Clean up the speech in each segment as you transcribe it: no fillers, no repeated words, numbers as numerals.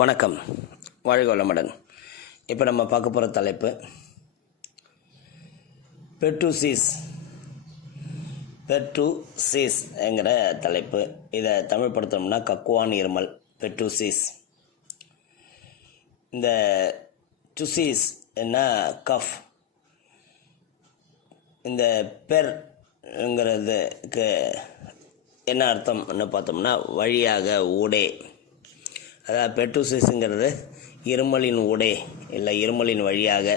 வணக்கம், வாழ்க வளமுடன். இப்போ நம்ம பார்க்க போகிற தலைப்பு பெர்ட்டுசிஸ் என்கிற தலைப்பு. இதை தமிழ் படுத்தோம்னா கக்குவான் இருமல், பெர்ட்டுசிஸ். இந்த டுசிஸ் என்ன கஃப், இந்த பெர்ங்கிறதுக்கு என்ன அர்த்தம்னு பார்த்தோம்னா வழியாக ஊடே. அதாவது பெர்ட்டுசிஸ்ங்கிறது இருமலின் ஊடே இல்லை இருமலின் வழியாக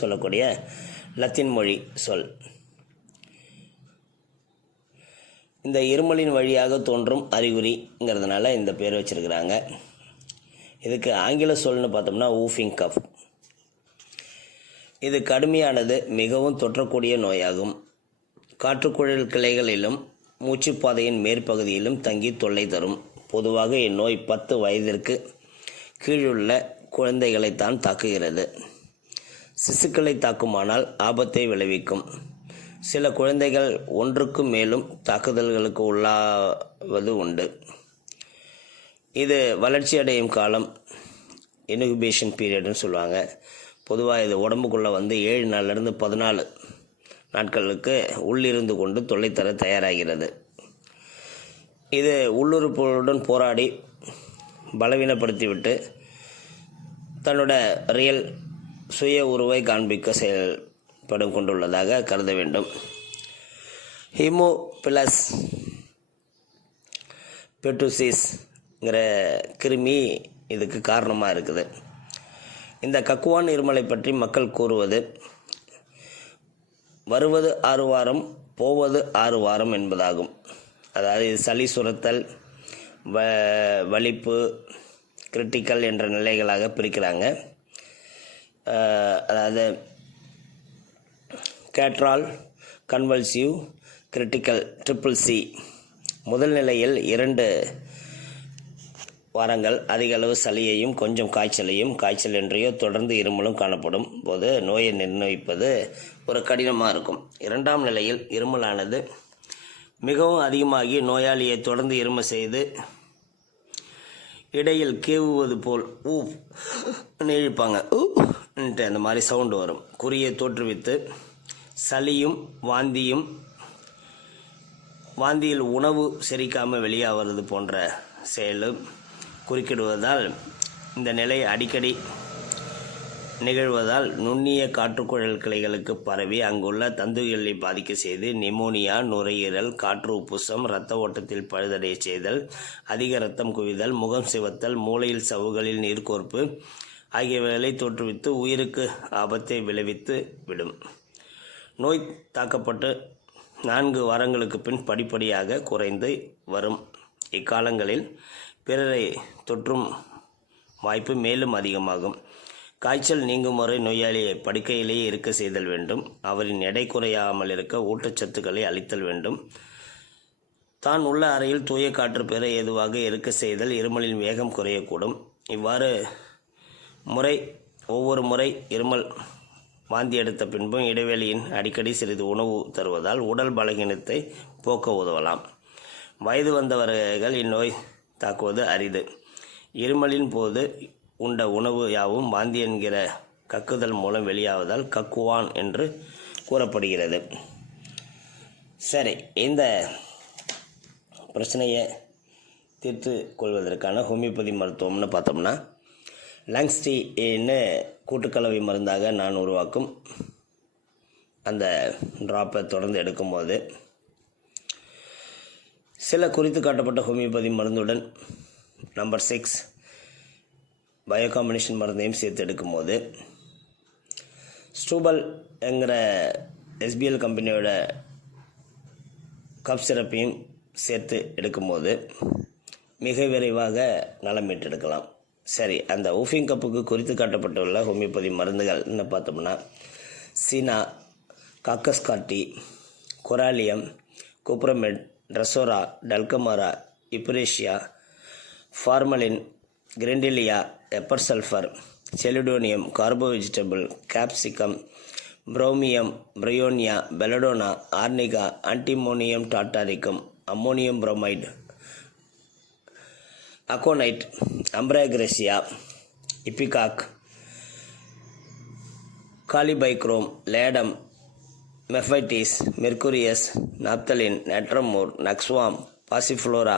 சொல்லக்கூடிய லத்தீன் மொழி சொல். இந்த இருமலின் வழியாக தோன்றும் அறிகுறிங்கிறதுனால இந்த பேர் வச்சுருக்கிறாங்க. இதுக்கு ஆங்கில சொல்னு பார்த்தோம்னா ஊஃபிங் கஃப். இது கடுமையானது, மிகவும் தொற்றக்கூடிய நோயாகும். காற்றுக்குழல் கிளைகளிலும் மூச்சுப்பாதையின் மேற்பகுதியிலும் தங்கி தொல்லை தரும். பொதுவாக இந்நோய் 10 வயதிற்கு கீழுள்ள குழந்தைகளைத்தான் தாக்குகிறது. சிசுக்களை தாக்குமானால் ஆபத்தை விளைவிக்கும். சில குழந்தைகள் ஒன்றுக்கு மேலும் தாக்குதல்களுக்கு உள்ளாவது உண்டு. இது வளர்ச்சியடையும் காலம், இன்குபேஷன் பீரியட்னு சொல்லுவாங்க. பொதுவாக இது உடம்புக்குள்ளே 7 நாள்லேருந்து 14 நாட்களுக்கு உள்ளிருந்து கொண்டு தொல்லை தர தயாராகிறது. இது உள்ளுறுப்புகளுடன் போராடி பலவீனப்படுத்திவிட்டு தன்னோட ரியல் சுய உருவை காண்பிக்க செயல்படும் கொண்டுள்ளதாக கருத வேண்டும். ஹீமோபிலஸ் பெர்ட்டுசிஸ்ங்கிற கிருமி இதுக்கு காரணமாக இருக்குது. இந்த கக்குவான் இருமலை பற்றி மக்கள் கூறுவது வருவது 6 வாரம், போவது 6 வாரம் என்பதாகும். அதாவது இது சளி, சுரத்தல், வலிப்பு, கிரிட்டிக்கல் என்ற நிலைகளாக பிரிக்கிறாங்க. அதாவது கேட்ரால், கன்வல்சிவ், கிரிட்டிக்கல், CCC. முதல் நிலையில் 2 வாரங்கள் அதிக அளவு சளியையும் கொஞ்சம் காய்ச்சல் என்றையோ தொடர்ந்து இருமலும் காணப்படும் போது நோயை நிர்ணயிப்பது ஒரு கடினமாக இருக்கும். 2ஆம் நிலையில் இருமலானது மிகவும் அதிகமாகி நோயாளியை தொடர்ந்து இரும செய்து இடையில் கேவுவது போல் இழுப்பாங்க, அந்த மாதிரி சவுண்டு வரும். குறியை தோற்றுவித்து சளியும் வாந்தியில் உணவு செரிக்காமல் வெளியாகிறது போன்ற செயலும் குறுக்கிடுவதால் இந்த நிலை அடிக்கடி நிகழ்வதால் நுண்ணிய காற்றுக்குழல் கிளைகளுக்கு பரவி அங்குள்ள தந்துகளை பாதிக்க செய்து நிமோனியா, நுரையீரல், காற்று உப்புசம், இரத்த ஓட்டத்தில் பழுதடைய செய்தல், அதிக இரத்தம் குவிதல், முகம் சிவத்தல், மூளையில் சவ்வுகளில் நீர்க்கோர்ப்பு ஆகியவைகளை தோற்றுவித்து உயிருக்கு ஆபத்தை விளைவித்து விடும். நோய் தாக்கப்பட்டு 4 வாரங்களுக்கு பின் படிப்படியாக குறைந்து வரும். இக்காலங்களில் பிறரை தொற்றும் வாய்ப்பு மேலும் அதிகமாகும். காய்ச்சல் நீங்கும் வரை நோயாளியை படுக்கையிலேயே இருக்க செய்தல் வேண்டும். அவரின் எடை குறையாமல் இருக்க ஊட்டச்சத்துக்களை அளித்தல் வேண்டும். தான் உள்ள அறையில் தூய காற்று பெற ஏதுவாக இருக்க செய்தல் இருமலின் வேகம் குறையக்கூடும். இவ்வாறு ஒவ்வொரு முறை இருமல் வாந்தி எடுத்த பின்பும் இடைவெளியின் அடிக்கடி சிறிது உணவு தருவதால் உடல் பலகீனத்தை போக்க உதவலாம். வயது வந்தவர்கள் இந்நோய் தாக்குவது அரிது. இருமலின் போது உண்ட உணவு யாவும் வாந்தி என்கிற கக்குதல் மூலம் வெளியாவதால் கக்குவான் என்று கூறப்படுகிறது. சரி, இந்த பிரச்சனையை தீர்த்து கொள்வதற்கான ஹோமியோபதி மருத்துவம்னு பார்த்தோம்னா லங்ஸ்டீன்னு கூட்டுக்கலவை மருந்தாக நான் உருவாக்கும் அந்த ட்ராப்பை தொடர்ந்து எடுக்கும்போது சில குறித்து காட்டப்பட்ட ஹோமியோபதி மருந்துடன் நம்பர் 6 பயோ காம்பினேஷன் மருந்தையும் சேர்த்து எடுக்கும்போது ஸ்டூபல் என்கிற SBL கம்பெனியோட கப் சிரப்பையும் சேர்த்து எடுக்கும்போது மிக விரைவாக நலம் மீட்டெடுக்கலாம். சரி, அந்த ஊஃபிங் கப்புக்கு குறித்து காட்டப்பட்டுள்ள ஹோமியோபதி மருந்துகள்னு பார்த்தோம்னா சீனா, காக்கஸ்காட்டி, corallium, cuprum met, drosera, dulcamara, euphrasia, formalin, grindelia, hepar sulphur, chelidonium, carbo vegetable, capsicum, bromium, bryonia, belladonna, arnica, antimonium tartaricum, ammonium bromide, aconite அம்ப்ராக்ரேசியா, ipecac, kali bichrome, ledum, mephitis, mercurius, naphthalene, natrum mur, nux vom, passiflora,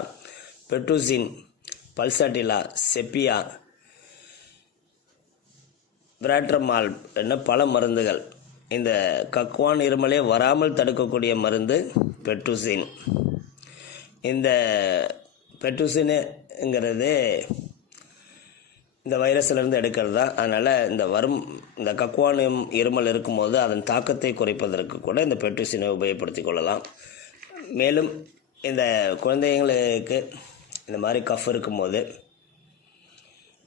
pertussin, pulsatilla, sepia, பிராட்ரமால் என்ன பல மருந்துகள். இந்த கக்குவான் இருமலே வராமல் தடுக்கக்கூடிய மருந்து பெர்டூசின். இந்த பெர்டூசினுங்கிறது இந்த வைரஸ்லேருந்து எடுக்கிறது தான். அதனால் இந்த கக்குவான் இருமல் இருக்கும்போது அதன் தாக்கத்தை குறைப்பதற்கு கூட இந்த பெர்டூசினை உபயோகப்படுத்தி கொள்ளலாம். மேலும் இந்த குழந்தைங்களுக்கு இந்த மாதிரி கஃப் இருக்கும்போது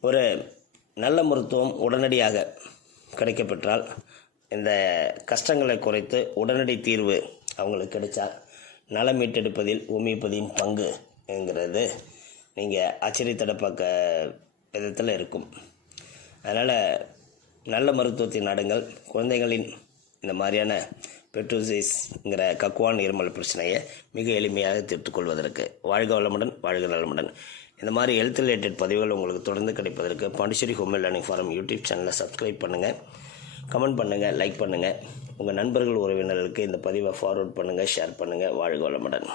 ஒரு நல்ல மருத்துவம் உடனடியாக கிடைக்கப்பெற்றால் இந்த கஷ்டங்களை குறைத்து உடனடி தீர்வு அவங்களுக்கு கிடைச்சா நலம் மீட்டெடுப்பதில் ஹோமியோபதியின் பங்குங்கிறது நீங்கள் ஆச்சரியத்தடப்பாக்க விதத்தில் இருக்கும். அதனால் நல்ல மருத்துவத்தை நாடுங்கள். குழந்தைகளின் இந்த மாதிரியான பெர்டூசிஸ்ங்கிற கக்குவான் இருமல் பிரச்சனையை மிக எளிமையாக தீர்த்துக்கொள்வதற்கு. வாழ்க வளமுடன், வாழ்க நலமுடன். இந்த மாதிரி ஹெல்த் ரிலேட்டட் பதிவுகள் உங்களுக்கு தொடர்ந்து கிடைப்பதற்கு Pondicherry home learning forum YouTube சேனலை சப்ஸ்கிரைப் பண்ணுங்கள், கமெண்ட் பண்ணுங்கள், லைக் பண்ணுங்கள். உங்கள் நண்பர்கள் உறவினர்களுக்கு இந்த பதிவை ஃபார்வர்ட் பண்ணுங்கள், ஷேர் பண்ணுங்கள். வாழ்க வளமுடன்.